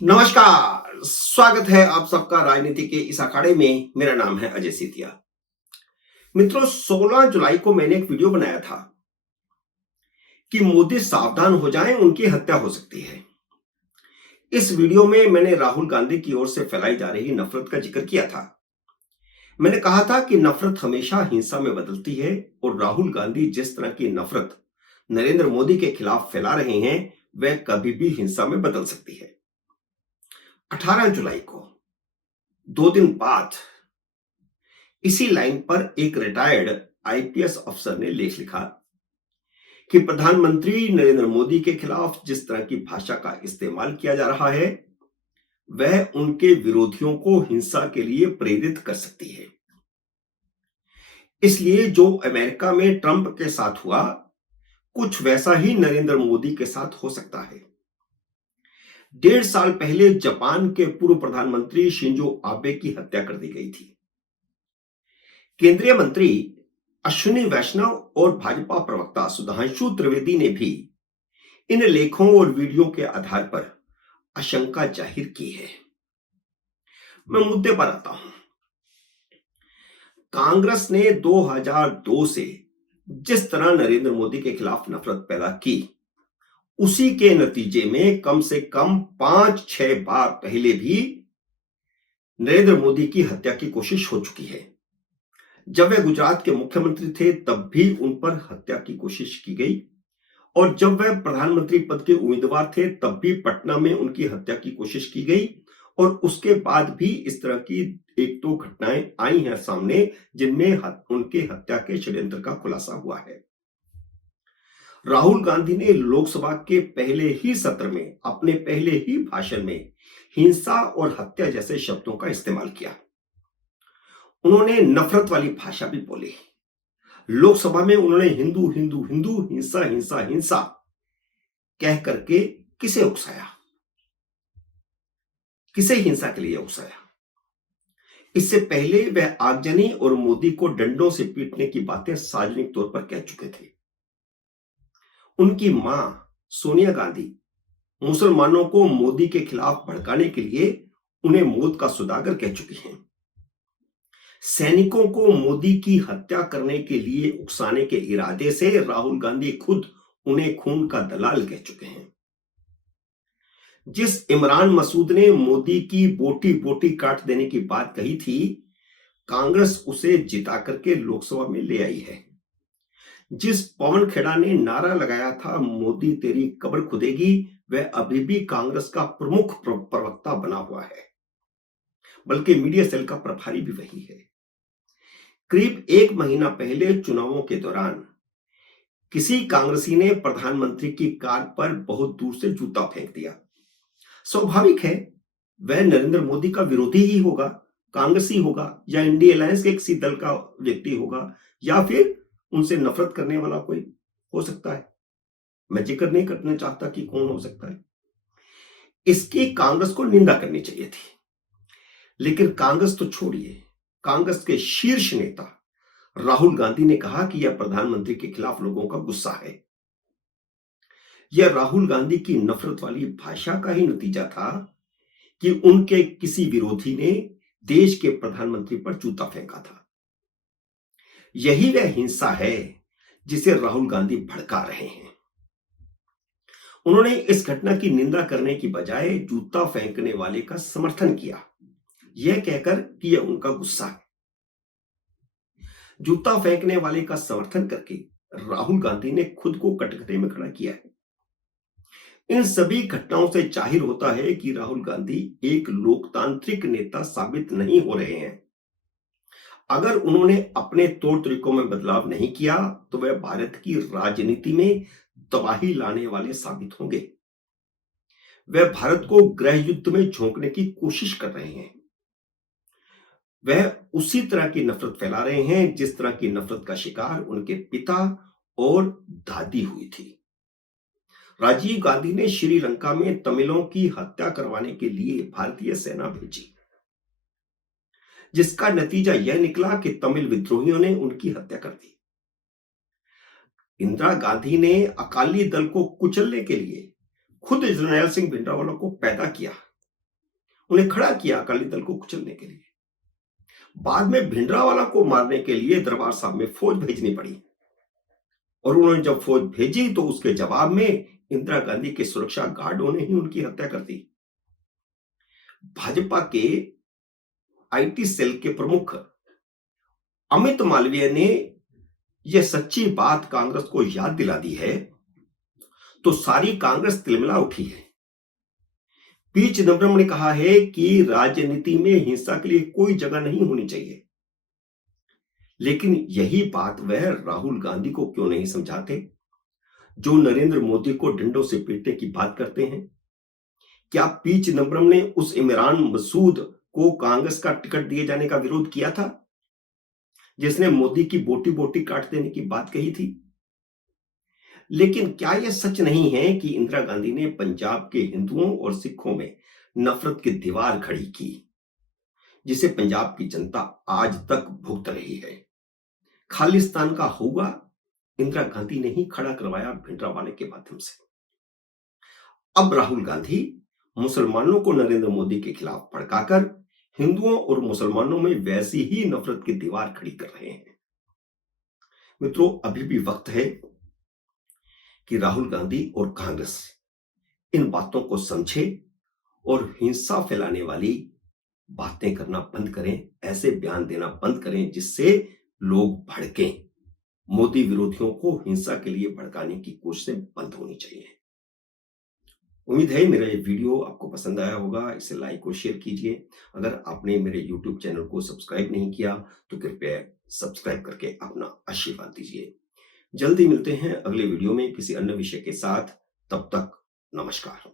नमस्कार, स्वागत है आप सबका राजनीति के इस अखाड़े में। मेरा नाम है अजय सीतिया। मित्रों, 16 जुलाई को मैंने एक वीडियो बनाया था कि मोदी सावधान हो जाएं, उनकी हत्या हो सकती है। इस वीडियो में मैंने राहुल गांधी की ओर से फैलाई जा रही नफरत का जिक्र किया था। मैंने कहा था कि नफरत हमेशा हिंसा में बदलती है और राहुल गांधी जिस तरह की नफरत नरेंद्र मोदी के खिलाफ फैला रहे हैं, वह कभी भी हिंसा में बदल सकती है। 18 जुलाई को 2 दिन बाद इसी लाइन पर एक रिटायर्ड आईपीएस अफसर ने लेख लिखा कि प्रधानमंत्री नरेंद्र मोदी के खिलाफ जिस तरह की भाषा का इस्तेमाल किया जा रहा है, वह उनके विरोधियों को हिंसा के लिए प्रेरित कर सकती है। इसलिए जो अमेरिका में ट्रंप के साथ हुआ, कुछ वैसा ही नरेंद्र मोदी के साथ हो सकता है। 1.5 साल पहले जापान के पूर्व प्रधानमंत्री शिंजो आबे की हत्या कर दी गई थी। केंद्रीय मंत्री अश्विनी वैष्णव और भाजपा प्रवक्ता सुधांशु त्रिवेदी ने भी इन लेखों और वीडियो के आधार पर आशंका जाहिर की है। मैं मुद्दे पर आता हूं। कांग्रेस ने 2002 से जिस तरह नरेंद्र मोदी के खिलाफ नफरत पैदा की, उसी के नतीजे में कम से कम 5-6 बार पहले भी नरेंद्र मोदी की हत्या की कोशिश हो चुकी है। जब वे गुजरात के मुख्यमंत्री थे, तब भी उन पर हत्या की कोशिश की गई, और जब वह प्रधानमंत्री पद के उम्मीदवार थे, तब भी पटना में उनकी हत्या की कोशिश की गई। और उसके बाद भी इस तरह की 1-2 घटनाएं आई हैं सामने, जिनमें उनके हत्या के षड्यंत्र का खुलासा हुआ है। राहुल गांधी ने लोकसभा के पहले ही सत्र में अपने पहले ही भाषण में हिंसा और हत्या जैसे शब्दों का इस्तेमाल किया। उन्होंने नफरत वाली भाषा भी बोली। लोकसभा में उन्होंने हिंदू हिंदू हिंदू, हिंसा हिंसा हिंसा कह करके किसे उकसाया, किसे हिंसा के लिए उकसाया। इससे पहले वह आगजनी और मोदी को डंडों से पीटने की बातें सार्वजनिक तौर पर कह चुके थे। उनकी मां सोनिया गांधी मुसलमानों को मोदी के खिलाफ भड़काने के लिए उन्हें मौत का सौदागर कह चुकी हैं। सैनिकों को मोदी की हत्या करने के लिए उकसाने के इरादे से राहुल गांधी खुद उन्हें खून का दलाल कह चुके हैं। जिस इमरान मसूद ने मोदी की बोटी बोटी काट देने की बात कही थी, कांग्रेस उसे जिता करके लोकसभा में ले आई है। जिस पवन खेड़ा ने नारा लगाया था मोदी तेरी कब्र खुदेगी, वह अभी भी कांग्रेस का प्रमुख प्रवक्ता बना हुआ है, बल्कि मीडिया सेल का प्रभारी भी वही है। करीब 1 महीना पहले चुनावों के दौरान किसी कांग्रेसी ने प्रधानमंत्री की कार पर बहुत दूर से जूता फेंक दिया। स्वाभाविक है, वह नरेंद्र मोदी का विरोधी ही होगा, कांग्रेसी होगा, या इंडिया अलायंस के किसी दल का व्यक्ति होगा, या फिर उनसे नफरत करने वाला कोई हो सकता है। मैं जिक्र नहीं करना चाहता कि कौन हो सकता है। इसकी कांग्रेस को निंदा करनी चाहिए थी, लेकिन कांग्रेस तो छोड़िए, कांग्रेस के शीर्ष नेता राहुल गांधी ने कहा कि यह प्रधानमंत्री के खिलाफ लोगों का गुस्सा है। यह राहुल गांधी की नफरत वाली भाषा का ही नतीजा था कि उनके किसी विरोधी ने देश के प्रधानमंत्री पर जूता फेंका था। यही वह हिंसा है जिसे राहुल गांधी भड़का रहे हैं। उन्होंने इस घटना की निंदा करने की बजाय जूता फेंकने वाले का समर्थन किया, यह कहकर कि यह उनका गुस्सा है। जूता फेंकने वाले का समर्थन करके राहुल गांधी ने खुद को कटघरे में खड़ा किया है। इन सभी घटनाओं से जाहिर होता है कि राहुल गांधी एक लोकतांत्रिक नेता साबित नहीं हो रहे हैं। अगर उन्होंने अपने तौर तरीकों में बदलाव नहीं किया, तो वह भारत की राजनीति में तबाही लाने वाले साबित होंगे। वह भारत को गृह युद्ध में झोंकने की कोशिश कर रहे हैं। वह उसी तरह की नफरत फैला रहे हैं जिस तरह की नफरत का शिकार उनके पिता और दादी हुई थी। राजीव गांधी ने श्रीलंका में तमिलों की हत्या करवाने के लिए भारतीय सेना भेजी, जिसका नतीजा यह निकला कि तमिल विद्रोहियों ने उनकी हत्या कर दी। इंदिरा गांधी ने अकाली दल को कुचलने के लिए खुद जनरल सिंह भिंडरावाला को पैदा किया, उन्हें खड़ा किया अकाली दल को कुचलने के लिए। बाद में भिंडरावाला को मारने के लिए दरबार साहब में फौज भेजनी पड़ी और उन्होंने जब फौज भेजी तो उसके जवाब में इंदिरा गांधी के सुरक्षा गार्डों ने ही उनकी हत्या कर दी। भाजपा के आईटी सेल के प्रमुख अमित मालवीय ने यह सच्ची बात कांग्रेस को याद दिला दी है तो सारी कांग्रेस तिलमिला उठी है। पी चिदम्बरम ने कहा है कि राजनीति में हिंसा के लिए कोई जगह नहीं होनी चाहिए, लेकिन यही बात वह राहुल गांधी को क्यों नहीं समझाते जो नरेंद्र मोदी को डंडों से पीटने की बात करते हैं। क्या पी चिदम्बरम ने उस इमरान मसूद को कांग्रेस का टिकट दिए जाने का विरोध किया था जिसने मोदी की बोटी बोटी काट देने की बात कही थी? लेकिन क्या यह सच नहीं है कि इंदिरा गांधी ने पंजाब के हिंदुओं और सिखों में नफरत की दीवार खड़ी की जिसे पंजाब की जनता आज तक भुगत रही है? खालिस्तान का होगा इंदिरा गांधी ने ही खड़ा करवाया भिंडरावाले के माध्यम से। अब राहुल गांधी मुसलमानों को नरेंद्र मोदी के खिलाफ भड़काकर हिंदुओं और मुसलमानों में वैसी ही नफरत की दीवार खड़ी कर रहे हैं। मित्रों, अभी भी वक्त है कि राहुल गांधी और कांग्रेस इन बातों को समझे और हिंसा फैलाने वाली बातें करना बंद करें, ऐसे बयान देना बंद करें जिससे लोग भड़कें। मोदी विरोधियों को हिंसा के लिए भड़काने की कोशिशें बंद होनी चाहिए। उम्मीद है मेरा ये वीडियो आपको पसंद आया होगा। इसे लाइक और शेयर कीजिए। अगर आपने मेरे YouTube चैनल को सब्सक्राइब नहीं किया तो कृपया सब्सक्राइब करके अपना आशीर्वाद दीजिए। जल्दी मिलते हैं अगले वीडियो में किसी अन्य विषय के साथ। तब तक नमस्कार।